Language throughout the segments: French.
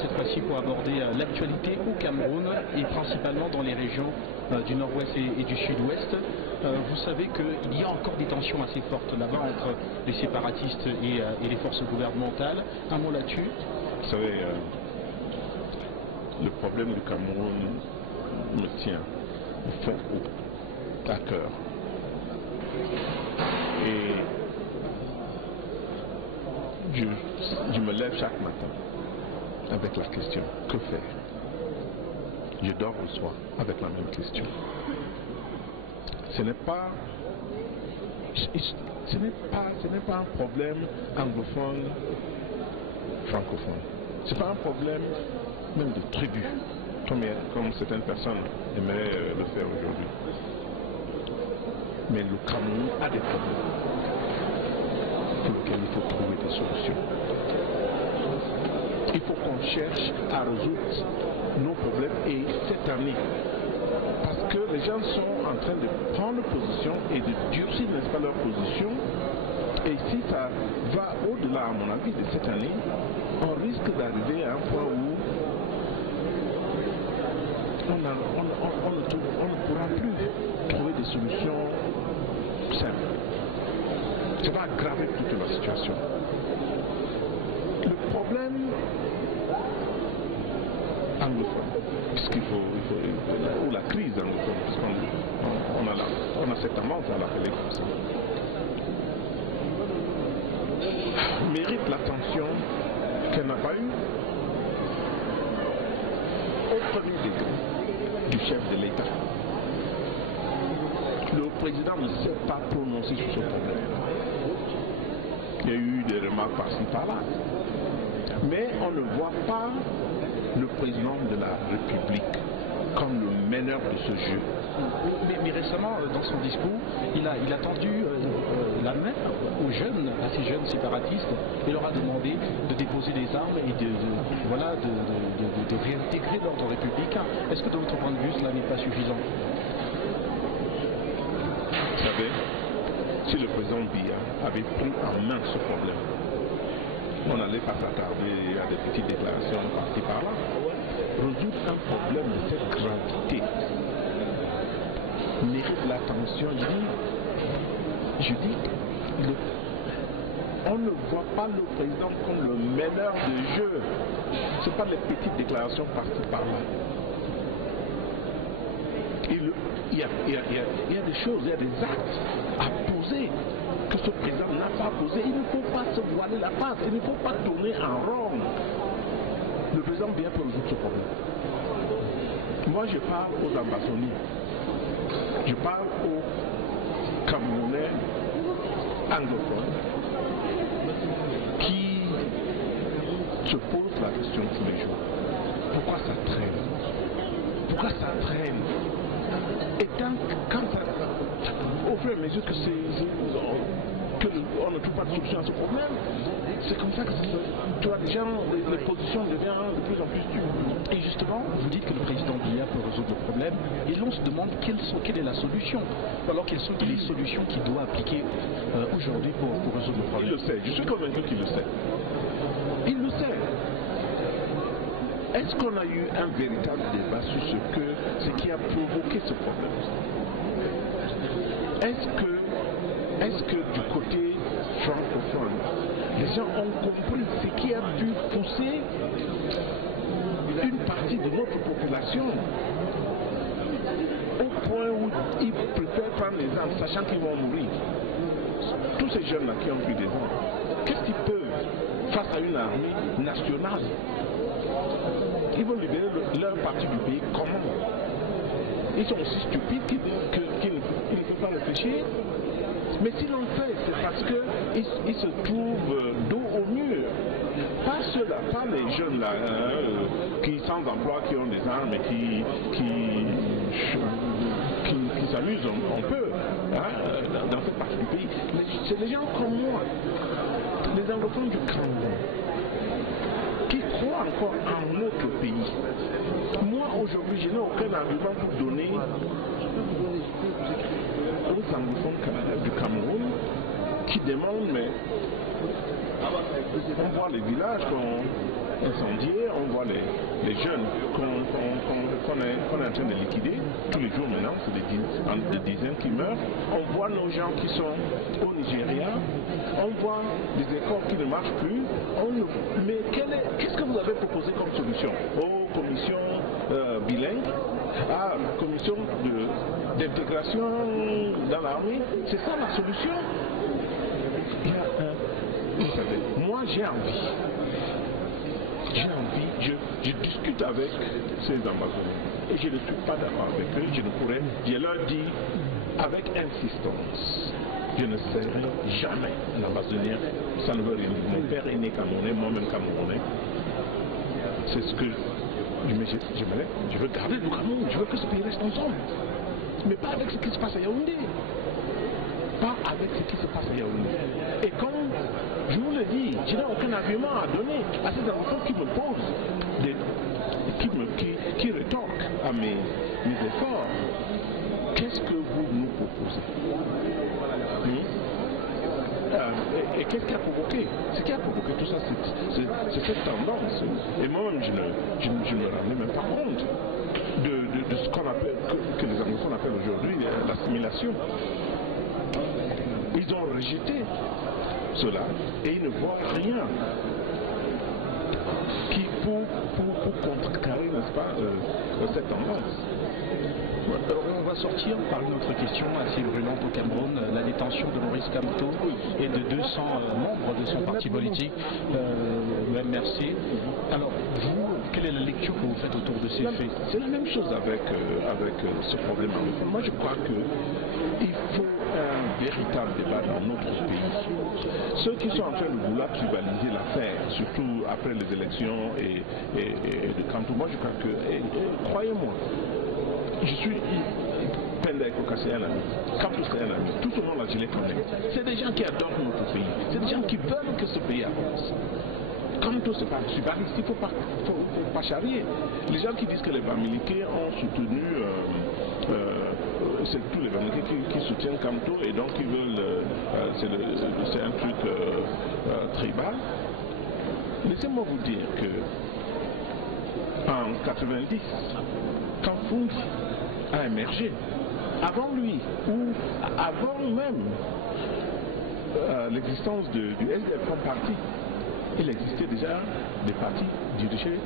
cette fois-ci pour aborder l'actualité au Cameroun et principalement dans les régions du nord-ouest et du sud-ouest. Vous savez qu'il y a encore des tensions assez fortes là-bas entre les séparatistes et les forces gouvernementales. Un mot là-dessus? Vous savez, le problème du Cameroun me tient au fond, à cœur. Et je me lève chaque matin avec la question, que faire? Je dors le soir avec la même question. Ce n'est pas un problème anglophone, francophone. Ce n'est pas un problème même de tribu, comme certaines personnes aimeraient le faire aujourd'hui. Mais le Cameroun a des problèmes pour lesquels il faut trouver des solutions. Il faut qu'on cherche à résoudre nos problèmes et cette année, parce que les gens sont en train de prendre position et de durcir, n'est-ce pas, leur position. Et si ça va au-delà, à mon avis, de cette année, on risque d'arriver à un point où on ne pourra plus trouver des solutions simples. Ça va aggraver toute la situation. Le problème anglophone, puisqu'il faut, ou la crise anglophone, puisqu'on a cette tendance à l'appeler comme ça, mérite l'attention qu'elle n'a pas eue au premier degré du chef de l'État. Le président ne s'est pas prononcé sur ce problème. Il y a eu des remarques par-ci par-là. Mais on ne voit pas le président de la République comme le meneur de ce jeu. Mais récemment, dans son discours, il a tendu la main aux jeunes, à ces jeunes séparatistes, et leur a demandé de déposer les armes et de réintégrer l'ordre républicain. Est-ce que de votre point de vue, cela n'est pas suffisant? Vous savez, si le président Biya avait pris en main ce problème, on n'allait pas s'attarder à des petites déclarations par-ci par-là. Résoudre un problème de cette gravité mérite l'attention. Je dis, on ne voit pas le président comme le meneur de jeu. Ce n'est pas les petites déclarations par-ci par-là. Il y a des choses, il y a des actes à poser que ce président n'a pas posé. Il ne faut pas se voiler la face, il ne faut pas tourner en rond. Le président vient pour résoudre ce problème. Moi, je parle aux ambassadeurs, je parle aux Camerounais anglophones qui se posent la question tous les jours. Pourquoi ça traîne? Pourquoi ça traîne? Et quand ça, au fur et à mesure que on ne trouve pas de solution à ce problème, c'est comme ça que tu vois, les positions deviennent de plus en plus dures. Et justement, vous dites que le président Biya peut résoudre le problème, et l'on se demande quelle est la solution, alors quelles sont les solutions qu'il doit appliquer aujourd'hui pour résoudre le problème. Il le sait, je suis convaincu qu'il le sait. Il le sait. Est-ce qu'on a eu un véritable débat sur ce qui a provoqué ce problème? Est-ce que du côté francophone, les gens ont compris ce qui a pu pousser une partie de notre population au point où ils préfèrent prendre les armes sachant qu'ils vont mourir? Tous ces jeunes-là qui ont pris des armes, qu'est-ce qu'ils peuvent face à une armée nationale? Ils vont libérer leur partie du pays comment? Ils sont aussi stupides qu'ils ne peuvent pas réfléchir. Mais s'ils l'ont fait, c'est parce qu'ils se trouvent dos au mur. Pas ceux-là, pas les jeunes là, qui sans emploi, qui ont des armes et qui s'amusent un peu dans cette partie du pays. Mais c'est les gens comme moi, les anglophones du Cameroun, qui croient encore en notre pays. Moi aujourd'hui, je n'ai aucun argument pour donner aux anglophones du Cameroun qui demandent, mais on voit les villages incendiés, on voit les jeunes qu'on est en train de liquider. Tous les jours maintenant, c'est des dizaines qui meurent. On voit nos gens qui sont au Nigeria. On voit des écoles qui ne marchent plus. Mais qu'est-ce que vous avez proposé comme solution aux commissions bilingues, à la commission d'intégration dans l'armée? C'est ça la solution? Vous savez, moi j'ai envie, je discute avec ces ambassadeurs et je ne suis pas d'accord avec eux, je leur dis avec insistance, je ne serai jamais un ambassadeur, ça ne veut rien dire. Mon père est né Camerounais, moi-même Camerounais, c'est ce que je veux garder le Cameroun, je veux que ce pays reste ensemble, mais pas avec ce qui se passe à Yaoundé. Pas avec ce qui se passe à Yaoundé. Et comme je vous le dis, je n'ai aucun argument à donner à ces enfants qui me posent, qui rétorquent à mes efforts. Qu'est-ce que vous nous proposez? Et qu'est-ce qui a provoqué? Ce qui a provoqué tout ça, c'est cette tendance. Et moi-même, je ne me rendais même pas compte de ce qu'on appelle, que les anglophones appellent aujourd'hui l'assimilation. Ils ont rejeté cela et ils ne voient rien qui pour contrecarrer, n'est-ce pas, cette tendance. Alors on va sortir par une autre question assez brûlante au Cameroun, la détention de Maurice Kamto et de 200 membres de son parti politique, le MRC. Alors vous, quelle est la lecture que vous faites autour de ces faits? C'est la même chose avec ce problème. Moi je crois qu'il faut un véritable débat dans notre pays. Ceux qui sont en train de vouloir tribaliser l'affaire, surtout après les élections et de Kamto, moi je crois que, croyez-moi, je suis Pendek Oka, c'est un ami. Kamto, c'est un ami. Tout ce monde-là, je les connais. C'est des gens qui adorent notre pays. C'est des gens qui veulent que ce pays avance. Kamto, c'est pas chibariste, il ne faut pas charrier. Les gens qui disent que les Bamileke ont soutenu, c'est tous les Bamileke qui soutiennent Kamto et donc ils veulent, c'est un truc tribal. Laissez-moi vous dire que en 90, quand Fungi a émergé, avant lui, ou avant même l'existence du SDF comme parti, il existait déjà des partis dirigés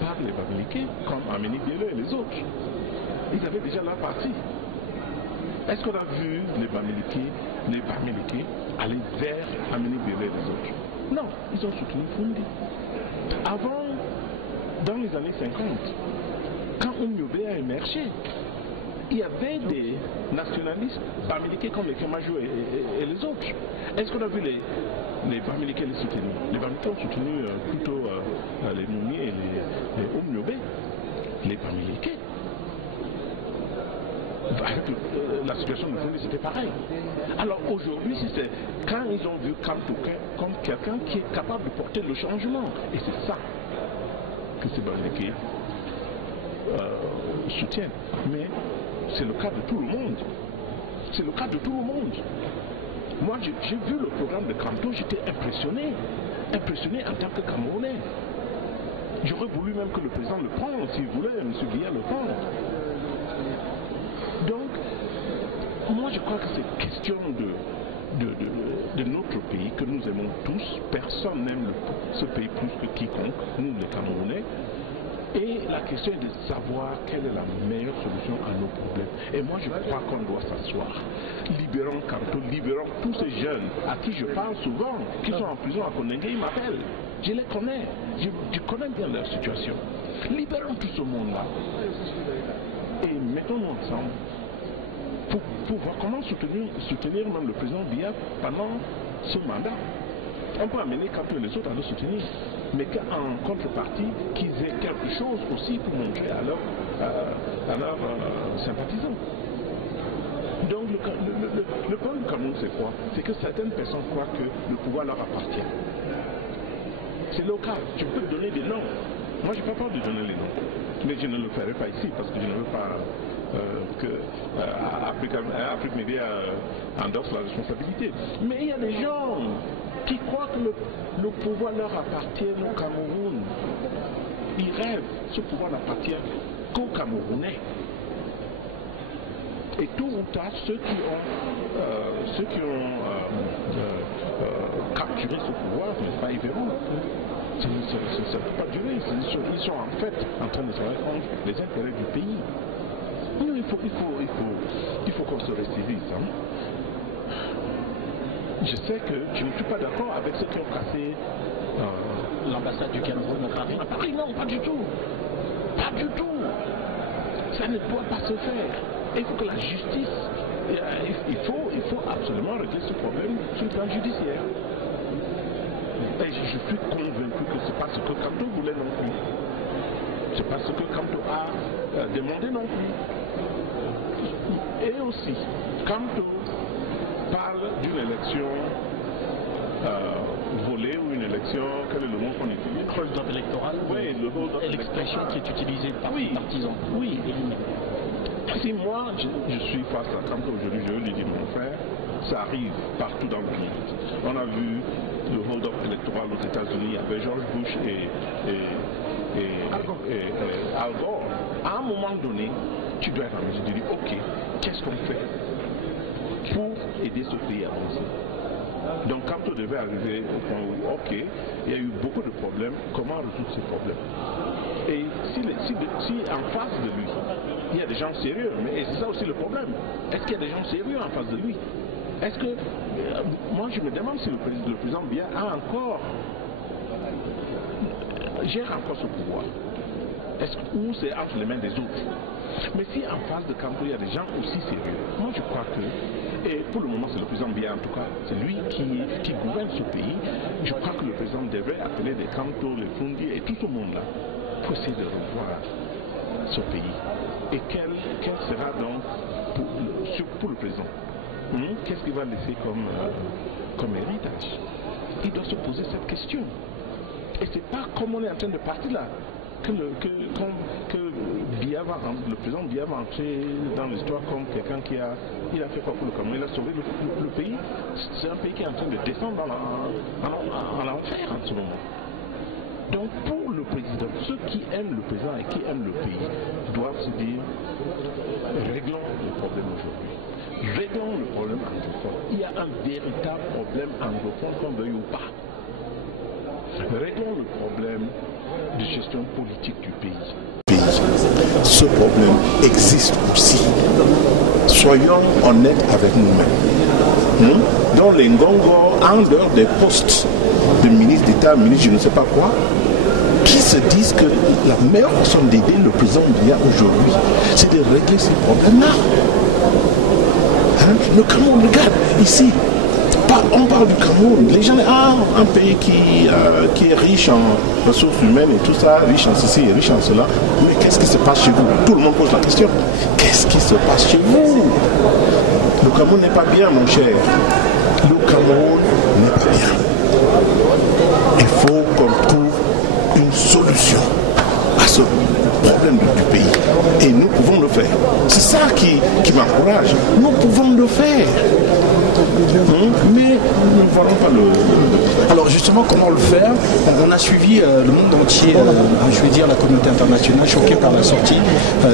par les Bamileke, comme Ameni Bielo et les autres. Ils avaient déjà leur parti. Est-ce qu'on a vu les Bamileke aller vers Ameni Bielo et les autres? Non, ils ont soutenu Fungi. Avant, dans les années 50, quand Oumyobé a émergé, il y avait des nationalistes Bamileke comme les Kemajou et les autres. Est-ce qu'on a vu les Bamileke les soutenir? Les Bamileke ont soutenu plutôt les Moumi et les Oumyobé. Les Bamileke. Avec la situation de Fungi, c'était pareil. Alors aujourd'hui, c'est quand ils ont vu Kamto comme quelqu'un qui est capable de porter le changement. Et c'est ça que ces Bamileke soutiennent. Mais c'est le cas de tout le monde. C'est le cas de tout le monde. Moi, j'ai vu le programme de Kamto, j'étais impressionné en tant que Camerounais. J'aurais voulu même que le président le prenne, s'il voulait, M. Biya le prenne. Donc, moi je crois que c'est question de notre pays, que nous aimons tous. Personne n'aime ce pays plus que quiconque, nous les Camerounais. Et la question est de savoir quelle est la meilleure solution à nos problèmes. Et moi je crois qu'on doit s'asseoir. Libérons Kamto, libérons tous ces jeunes à qui je parle souvent, qui sont en prison à Kondengue, ils m'appellent. Je les connais, je connais bien leur situation. Libérons tout ce monde-là. Et mettons-nous ensemble pour voir comment soutenir même le président Biya pendant ce mandat. On peut amener Kamto et les autres à le soutenir, mais qu'en contrepartie, qu'ils aient quelque chose aussi pour montrer à leurs sympathisants. Donc le problème du Cameroun, c'est quoi? C'est que certaines personnes croient que le pouvoir leur appartient. C'est le cas. Je peux donner des noms. Moi, je n'ai pas peur de donner les noms. Mais je ne le ferai pas ici parce que je ne veux pas que Afrique Média endosse la responsabilité. Mais il y a des gens qui croient que le pouvoir leur appartient au Cameroun. Ils rêvent, ce pouvoir n'appartient qu'aux Camerounais. Et tôt ou tard, ceux qui ont capturé ce pouvoir, ils verront. Ça ne peut pas durer. Ils sont en fait en train de travailler contre les intérêts du pays. Non, il faut qu'on se récivilise. Hein. Je sais que je ne suis pas d'accord avec ceux qui ont cassé l'ambassade du Cameroun à Paris. À Paris, non, pas du tout. Pas du tout. Ça ne doit pas se faire. Il faut que la justice, il faut absolument régler ce problème sur le plan judiciaire. Et je suis convaincu que ce n'est pas ce que Kanto voulait non plus. Ce n'est pas ce que Kanto a demandé non plus. Et aussi, Kanto parle d'une élection volée ou une élection, quel est le mot qu'on utilise? Hold-up électoral. Oui, le hold-up. L'expression qui est utilisée par les partisans. Oui. Si moi je suis face à Kanto aujourd'hui, je lui dis mon frère, ça arrive partout dans le pays. On a vu le hold-up électoral aux États-Unis avec George Bush et Al Gore. À un moment donné, tu dois être en mesure de dire ok, qu'est-ce qu'on fait pour aider ce pays à avancer? Donc Kanto devait arriver au point où ok, il y a eu beaucoup de problèmes, comment résoudre ces problèmes? Et si en face de lui, il y a des gens sérieux, mais c'est ça aussi le problème. Est-ce qu'il y a des gens sérieux en face de lui? Est-ce que, moi je me demande si le président Biya gère encore ce pouvoir. Ou c'est entre les mains des autres? Mais si en face de Kanto il y a des gens aussi sérieux, moi je crois que, et pour le moment c'est le président Biya en tout cas, c'est lui qui gouverne ce pays, je crois que le président devrait appeler les Kanto, les Fundi et tout ce monde-là pour essayer de revoir ce pays. Et quel sera donc pour le président? Qu'est-ce qu'il va laisser comme héritage? Il doit se poser cette question. Et c'est pas comme on est en train de partir là que le président Biya va entrer dans l'histoire comme quelqu'un il a fait quoi pour le Cameroun? Il a sauvé le pays. C'est un pays qui est en train de descendre en enfer en ce moment. Donc pour le président, ceux qui aiment le président et qui aiment le pays doivent se dire réglons le problème aujourd'hui. Réglons le problème anglophone. Il y a un véritable problème anglophone qu'on veuille ou pas. Réglons le problème de gestion politique du pays. Ce problème existe aussi. Soyons honnêtes avec nous-mêmes. Dans les Ngongo, en dehors des postes de ministre d'État, ministre je ne sais pas quoi, qui se disent que la meilleure façon d'aider le président Biya aujourd'hui, c'est de régler ces problèmes-là. Le Cameroun, regarde, ici, on parle du Cameroun, les gens, un pays qui est riche en ressources humaines et tout ça, riche en ceci et riche en cela, mais qu'est-ce qui se passe chez vous? Tout le monde pose la question, qu'est-ce qui se passe chez vous? Le Cameroun n'est pas bien, mon cher. Le Cameroun n'est pas bien. Il faut qu'on trouve une solution à ce problème du pays. Et nous pouvons le faire. C'est ça qui m'encourage. Nous pouvons le faire. Mais nous ne voyons pas le... Alors justement, comment le faire? On a suivi le monde entier, je vais dire la communauté internationale, choquée par la sortie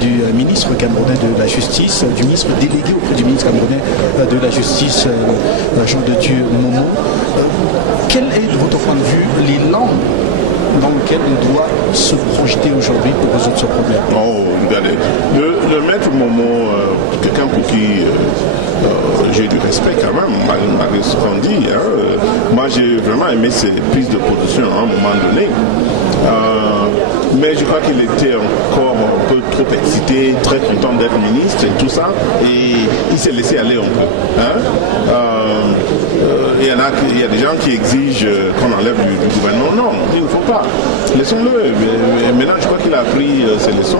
du ministre camerounais de la Justice, du ministre délégué auprès du ministre camerounais de la Justice, Jean de Dieu Momo. Quel est, de votre point de vue, l'élan dans lequel on doit se projeter aujourd'hui pour résoudre ce problème? Oh, regardez, le maître Momo, quelqu'un pour qui j'ai du respect quand même, malgré ce qu'on dit. Moi j'ai vraiment aimé ses prises de position à un moment donné. Mais je crois qu'il était encore un peu trop excité, très content d'être ministre et tout ça, et il s'est laissé aller un peu. Il y a des gens qui exigent qu'on enlève du gouvernement. Non, il ne faut pas. Laissons-le. Maintenant, je crois qu'il a appris ses leçons.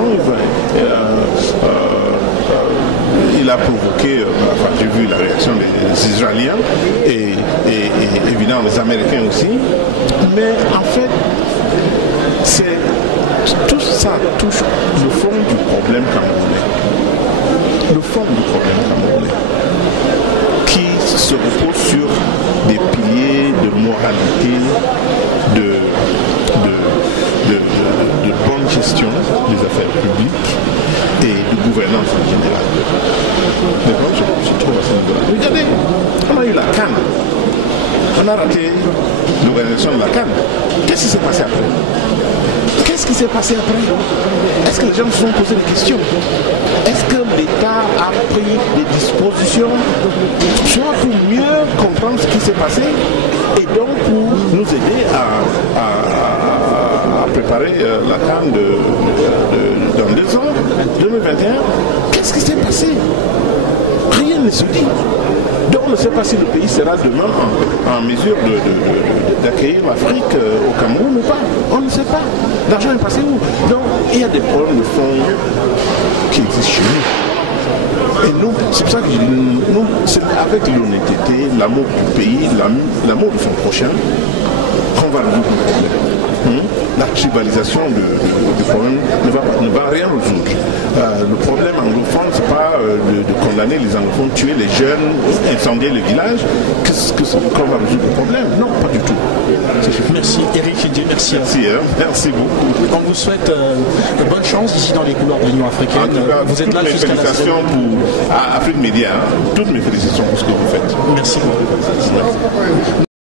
Il a provoqué, j'ai vu la réaction des Israéliens et évidemment les Américains aussi. Mais en fait, tout ça touche le fond du problème camerounais. Le fond du problème camerounais qui se repose sur des piliers de moralité, gouvernance en général. Les problèmes se trouvent à ce niveau-là. Regardez, on a eu la CAN. On a raté l'organisation de la CAN. Qu'est-ce qui s'est passé après? Qu'est-ce qui s'est passé après? Est-ce que les gens se sont posé des questions? Est-ce que l'État a pris des dispositions soit pour mieux comprendre ce qui s'est passé et donc pour nous aider à préparer la CAN dans 2 ans, 2021? Qu'est-ce qui s'est passé? Rien ne se dit. Donc on ne sait pas si le pays sera demain en mesure d'accueillir l'Afrique au Cameroun ou pas. On ne sait pas. L'argent est passé où? Donc il y a des problèmes de fond qui existent chez nous. Et nous, c'est pour ça que je dis, nous, c'est avec l'honnêteté, l'amour du pays, l'amour de son prochain, qu'on va résoudre le problème. La tribalisation du problème ne va rien résoudre. Le problème anglophone, ce n'est pas de condamner les anglophones, tuer les jeunes, incendier les villages, qu'on va résoudre le problème. Non, pas du tout. Merci Eric Didier, merci. Merci beaucoup. On vous souhaite bonne chance ici dans les couloirs de l'Union africaine. En tout cas, vous êtes là jusqu'à la félicitations pour Afrique Média. Toutes mes félicitations pour ce que vous faites. Merci beaucoup.